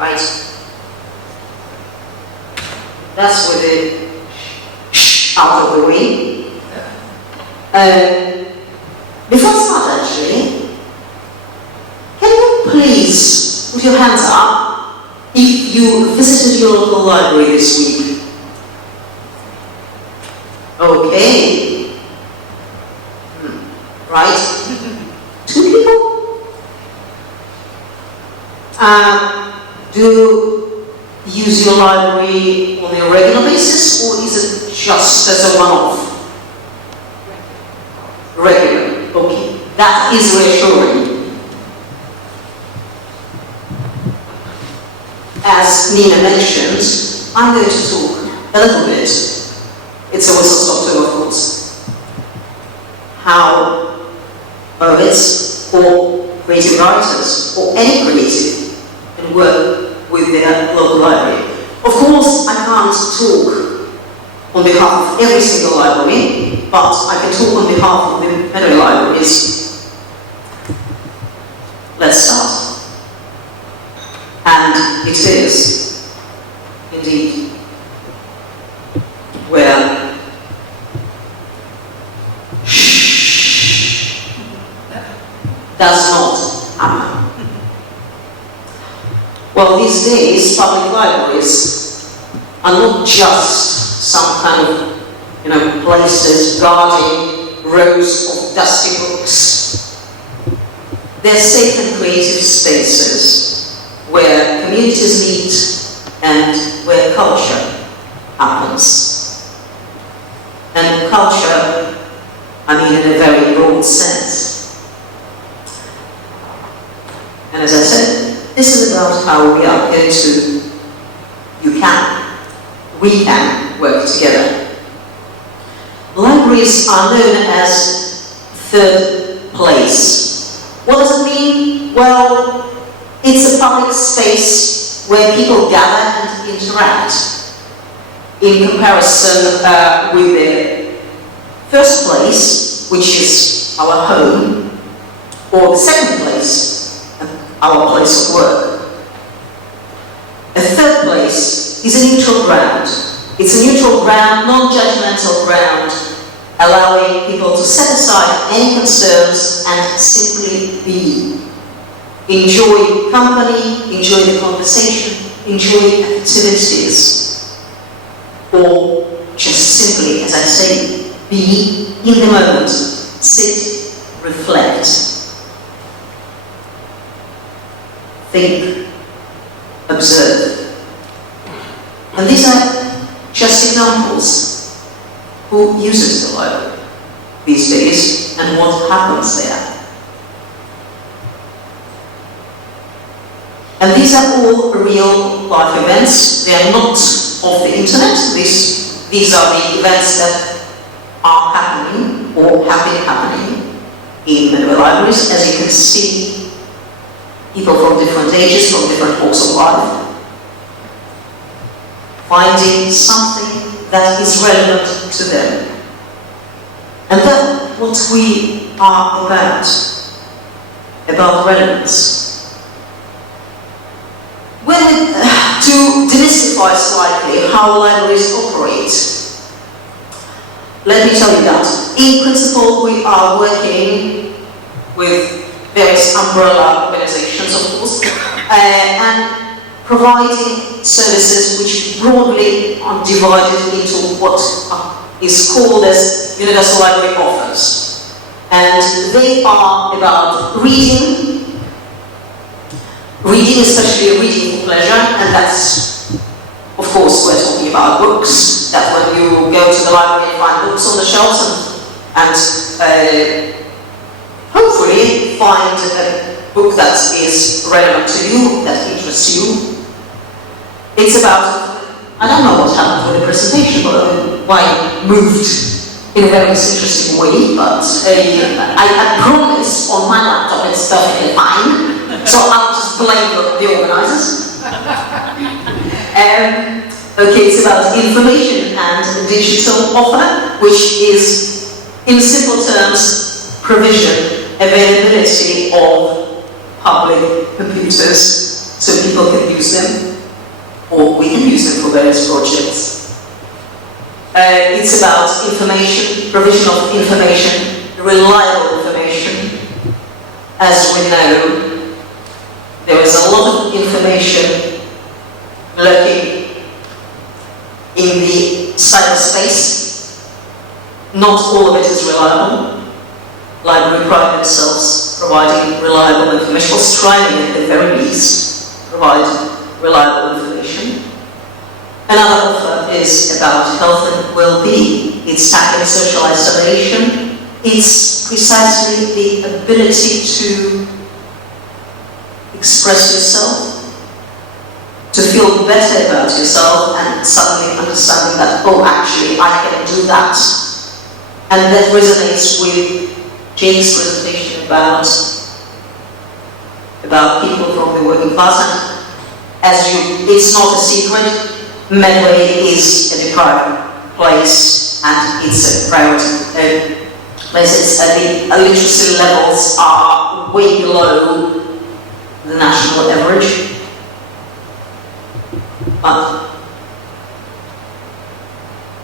right? That's with the shh out of the way. Before I start, actually, can you please put your hands up if you visited your local library this week? Okay. Right? 2 people? Do you use your library on a regular basis, or is it just as a one-off? Regular. Okay. That is reassuring. As Nina mentioned, I'm going to talk a little bit, it's a whistle-stop tour, of course, how poets or creative writers or any creative can work with their local library. Of course, I can't talk on behalf of every single library, but I can talk on behalf of the Medway Libraries. Let's start. And it is, indeed, where shh does not happen. Well, these days, public libraries are not just some kind of, places guarding rows of dusty books. They're safe and creative spaces where communities meet and where culture happens. And culture, I mean in a very broad sense. And as I said, this is about how we are going to, we can work together. Libraries are known as third place. What does it mean? Well, it's a public space where people gather and interact in comparison with their first place, which is our home, or the second place, our place of work. A third place is a neutral ground. It's a neutral ground, non-judgmental ground, allowing people to set aside any concerns and simply be. Enjoy company, enjoy the conversation, enjoy activities, or just simply, as I say, be in the moment, sit, reflect, think, observe. And these are just examples. Who uses the library these days and what happens there? And these are all real life events. They are not off the internet. These are the events that are happening or have been happening in Medway Libraries. As you can see, people from different ages, from different walks of life, finding something that is relevant to them. And that's what we are about relevance. To demystify slightly how libraries operate, let me tell you that, in principle, we are working with various umbrella organizations, of course, and providing services which broadly are divided into what is called as universal library offers. And they are about reading, especially reading for pleasure, and that's, of course, we're talking about books, that when you go to the library and find books on the shelves and hopefully find a book that is relevant to you, that interests you. It's about, I don't know what happened with the presentation, but why it moved in a very interesting way, but I promise on my laptop it's perfectly fine, so I'll just blame the organizers. Okay, it's about information and digital offer, which is, in simple terms, provision, availability of public computers so people can use them, or we can use them for various projects. It's about information, provision of information, reliable information. As we know, there is a lot of information lurking in the cyberspace. Not all of it is reliable. Library pride themselves providing reliable information, or striving at the very least provide reliable information. Another offer is about health and well-being. It's tackling social isolation. It's precisely the ability to express yourself, to feel better about yourself, and suddenly understanding that, oh, actually, I can do that. And that resonates with Jake's presentation about people from the working class. And it's not a secret, Medway is a deprived place, and it's a priority place. The literacy levels are way below the national average. But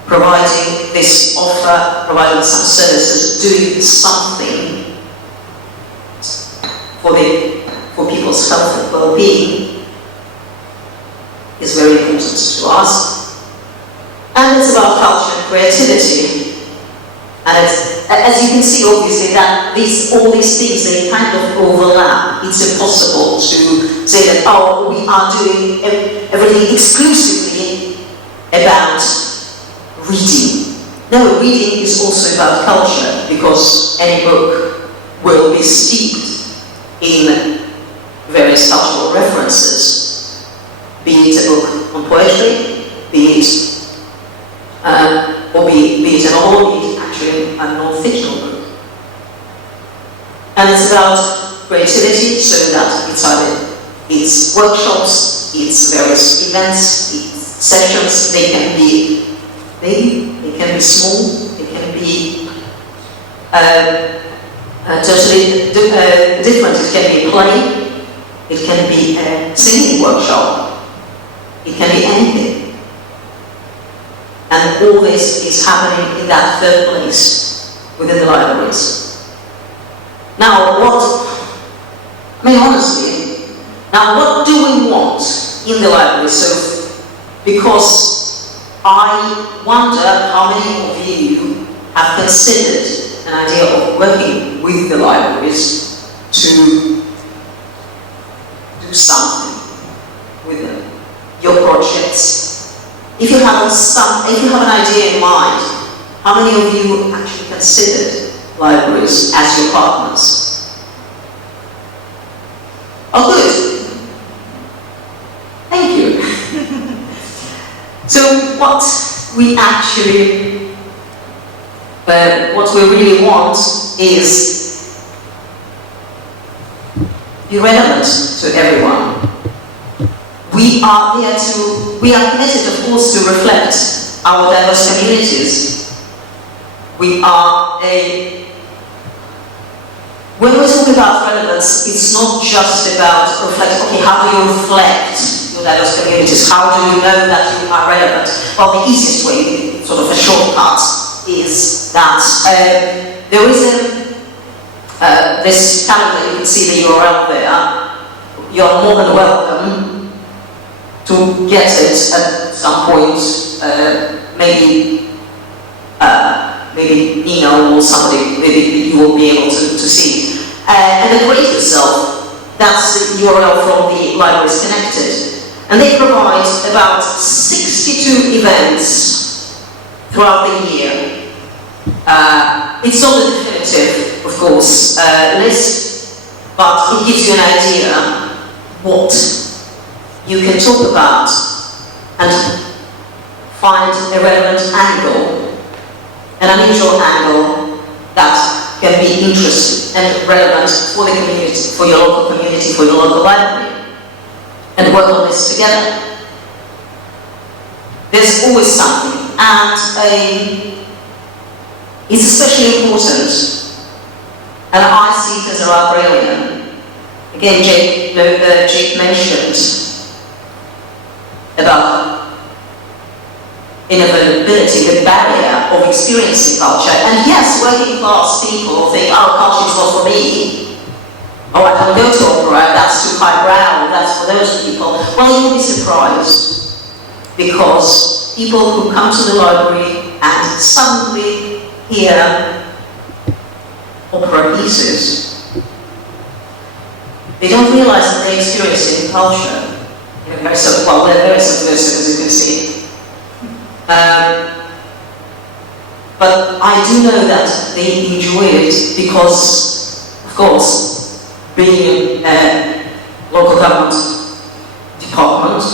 providing this offer, providing some services, doing something for people's health and well-being is very important to us. And it's about culture and creativity. And as you can see, obviously, that all these things, they kind of overlap. It's impossible to say that, oh, we are doing everything exclusively about reading. No, reading is also about culture, because any book will be steeped in various cultural references, be it a book on poetry, be it a novel, be it actually a non-fictional book. And it's about creativity, so that it's workshops, it's various events, it's sessions. They can be big, they can be small, they can be totally different. It can be a play, it can be a singing workshop, it can be anything. And all this is happening in that third place within the libraries. Now, honestly, what do we want in the library? So, because I wonder how many of you have considered an idea of working with the libraries to do something with them, your projects. If you have an idea in mind, how many of you actually considered libraries as your partners? Oh, good. Thank you. So what we really want is be relevant to everyone. We are committed, of course, to reflect our diverse communities. When we talk about relevance, it's not just about okay, how do you reflect your diverse communities? How do you know that you are relevant? Well, the easiest way, sort of a shortcut, is that there is this calendar. You can see the URL there. You're more than welcome to get it at some point, maybe Nina or somebody, maybe you will be able to see. And the Create Yourself, that's the URL from the Libraries Connected. And they provide about 62 events throughout the year. It's not a definitive, of course, list, but it gives you an idea what you can talk about and find a relevant angle, an unusual angle that can be interesting and relevant for the community, for your local community, for your local library, and work on this together. There's always something, and it's especially important, and I see it as a librarian, again, Jake mentioned about inavailability, the barrier of experiencing culture. And yes, working class people think, oh, culture is not for me. Oh, I don't go to opera, that's too highbrow, that's for those people. Well, you'll be surprised, because people who come to the library and suddenly hear opera pieces, they don't realize that they're experiencing culture. They're very subversive, as you can see. But I do know that they enjoy it because, of course, being a local government department,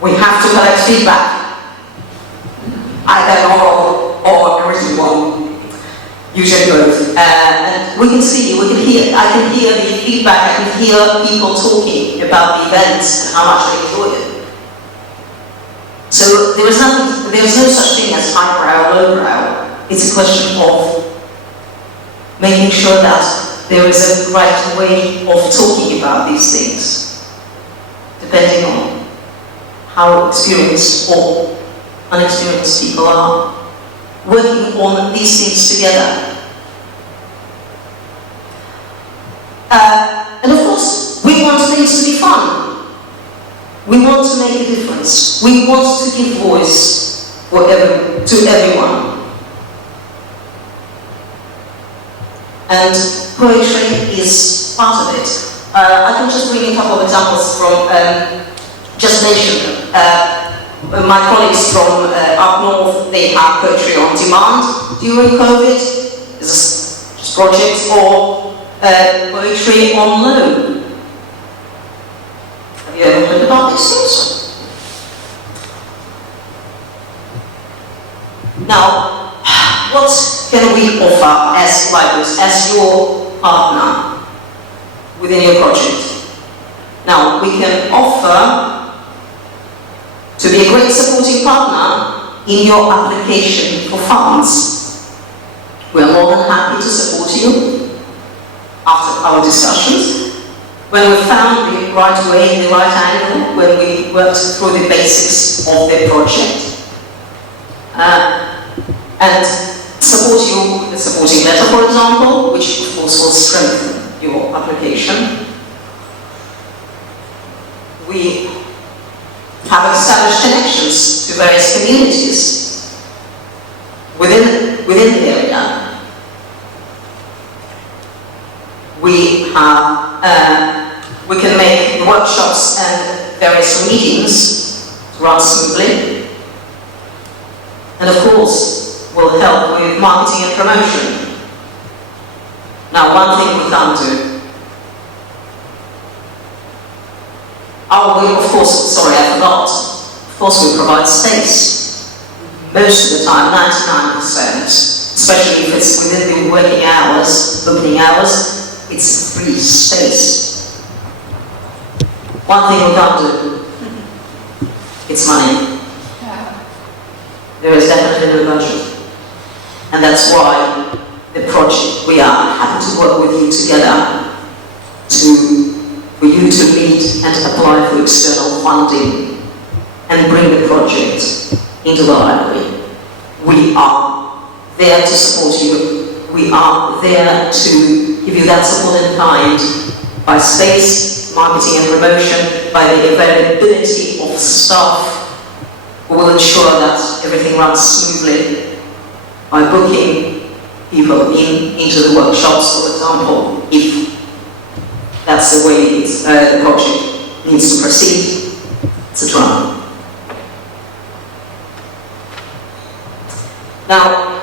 we have to collect feedback. Either or everyone. Usually both. And we can see, I can hear the feedback, I can hear people talking about the events and how much they enjoy it. So there is no such thing as highbrow, lowbrow. It's a question of making sure that there is a right way of talking about these things, depending on how experienced or unexperienced people are working on these things together. And of course, we want things to be fun. We want to make a difference. We want to give voice to everyone. And poetry is part of it. I can just bring a couple of examples from, just mention my colleagues from up north, they have poetry on demand during COVID. This project, or poetry on loan. Have you ever heard about these things? Now, what can we offer as libraries, as your partner within your project? Now, we can offer to be a great supporting partner in your application for funds. We are more than happy to support you after our discussions. When we found the right way, the right angle, when we worked through the basics of the project, and support you with a supporting letter, for example, which of course will strengthen your application. We have established connections to various communities within the area. We can make workshops and various meetings run smoothly, and of course will help with marketing and promotion. Now, one thing we can't do. Of course, sorry, I forgot. Of course, we provide space. Most of the time, 99%, especially if it's within the working hours, opening hours, it's free space. One thing we can't do, it's money. There is definitely no budget. And that's why the project, we are happy to work with you together for you to meet and apply for external funding and bring the project into the library. We are there to support you. We are there to give you that support in kind by space, marketing and promotion, by the availability of staff who will ensure that everything runs smoothly, by booking people into the workshops, for example, if that's the way the project needs to proceed, etc. Now,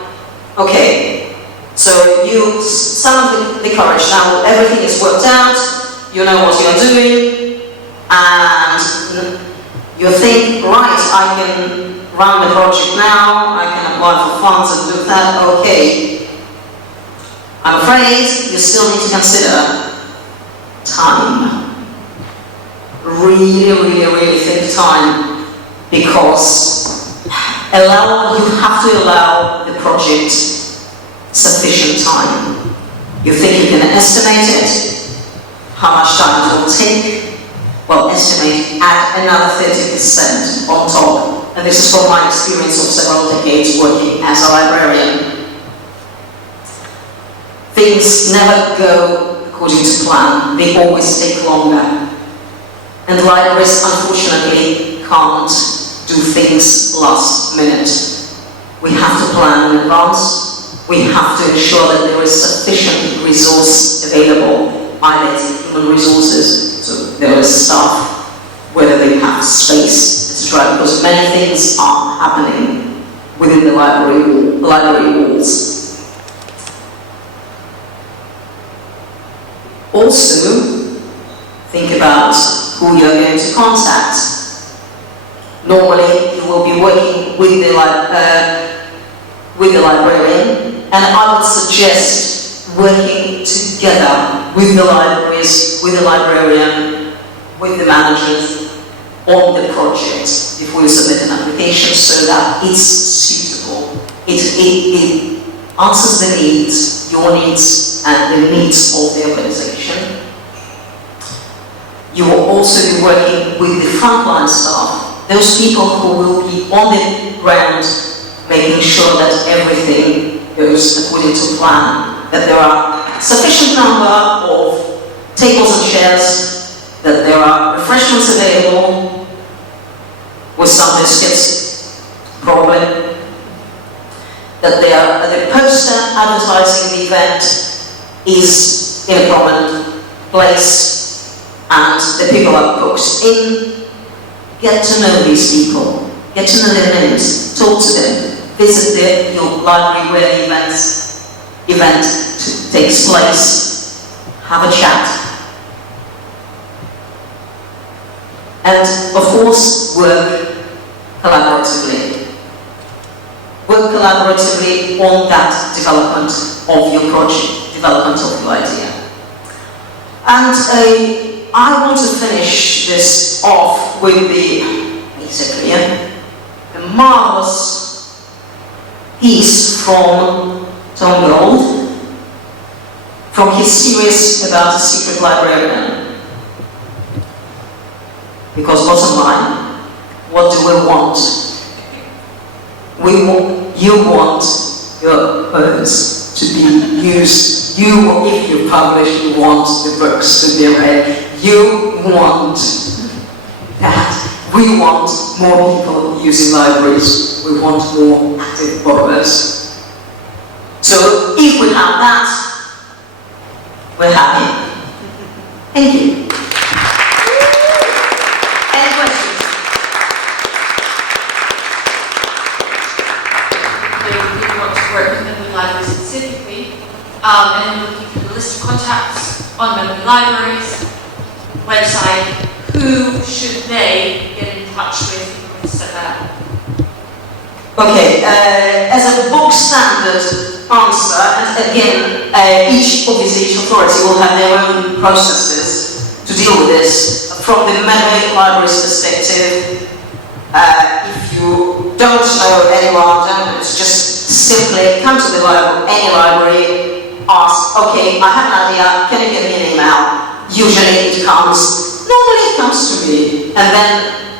okay, so you summon the courage. Now everything is worked out, you know what you're doing, and you think, right, I can run the project now, I can apply for funds and do that, okay. I'm afraid you still need to consider time. Really think time, because you have to allow the project sufficient time. You think you can estimate it, how much time it will take? Well, estimate, add another 30% on top. And this is from my experience of several decades working as a librarian. Things never go according to plan, they always take longer. And libraries, unfortunately, can't do things last minute. We have to plan in advance. We have to ensure that there is sufficient resource available, either it's human resources, so there is staff, whether they have space, etc. Because many things are happening within the library walls. Also, think about who you're going to contact. Normally, you will be working with the librarian, and I would suggest working together with the libraries, with the librarian, with the managers on the project before you submit an application, so that it's suitable. It answers the needs, your needs, and the needs of the organization. You will also be working with the frontline staff, those people who will be on the ground, making sure that everything goes according to plan, that there are sufficient number of tables and chairs, that there are refreshments available, with some biscuits, probably, that the poster advertising the event is in a prominent place, and the people are booked in. Get to know these people, get to know their names, talk to them, visit your library where the event takes place, have a chat. And of course, work collaboratively. Work collaboratively on that development of your project, development of your idea. And I want to finish this off with basically a marvelous piece from Tom Gold, from his series about a secret librarian. Because bottom line, what do we want? You want your poems to be used. If you publish, you want the books to be read. You want that. We want more people using libraries. We want more active borrowers. So if we have that, we're happy. Thank you. Any questions? We want to work with Medway Libraries specifically, and looking for the list of contacts on Medway Libraries website. Who should they get in touch with in order to set that up? Okay, as a book standard answer, and again, each authority will have their own processes to deal with this. From the Medway Libraries perspective, if you don't know anyone, it's just simply come to the library, any library, ask, okay, I have an idea, can you give me an email? Usually it comes, normally it comes to me, and then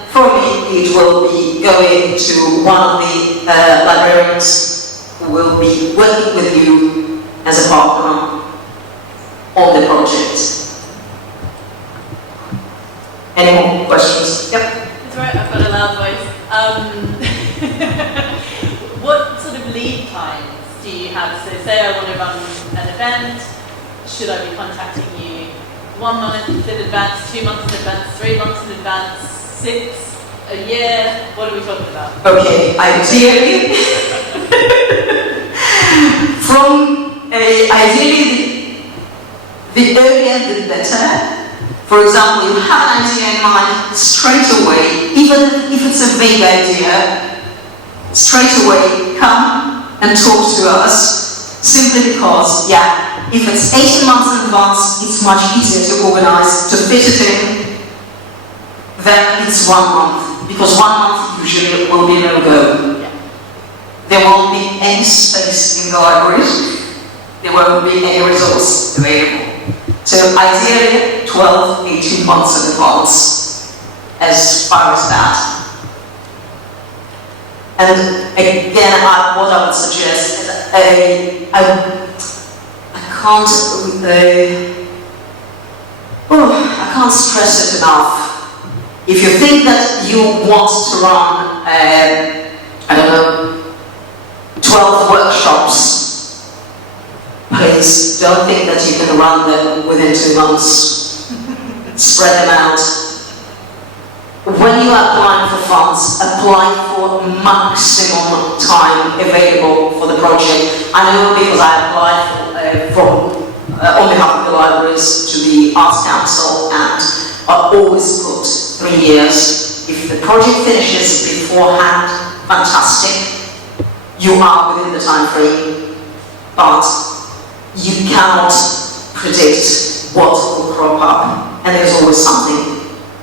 for me it will be going to one of the librarians who will be working with you as a partner on the project. Any more questions? Yep. That's right, I've got a loud voice. What sort of lead times do you have? So say I want to run an event, should I be contacting you 1 month in advance, 2 months in advance, 3 months in advance, 6, a year? What are we talking about? Okay, ideally, ideally, the earlier the better. For example, you have an idea in mind straight away, even if it's a vague idea, straight away come and talk to us, simply because, if it's 18 months in advance, it's much easier to organize, to fit it in, than it's 1 month, because 1 month usually will be no-go. There won't be any space in the libraries, there won't be any resource available. So ideally, 12, 18 months in advance, as far as that. And again, what I would suggest is I can't stress it enough. If you think that you want to run, I don't know, 12 workshops, please don't think that you can run them within 2 months. Spread them out. When you are applying for funds, apply for maximum time available for the project. I know because I applied on behalf of the libraries to the Arts Council, and I always put 3 years. If the project finishes beforehand, fantastic. You are within the time frame, but you cannot predict what will crop up, and there's always something.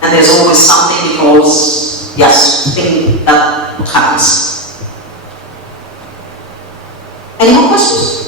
And there's always something because, yes, think that happens. Any more questions?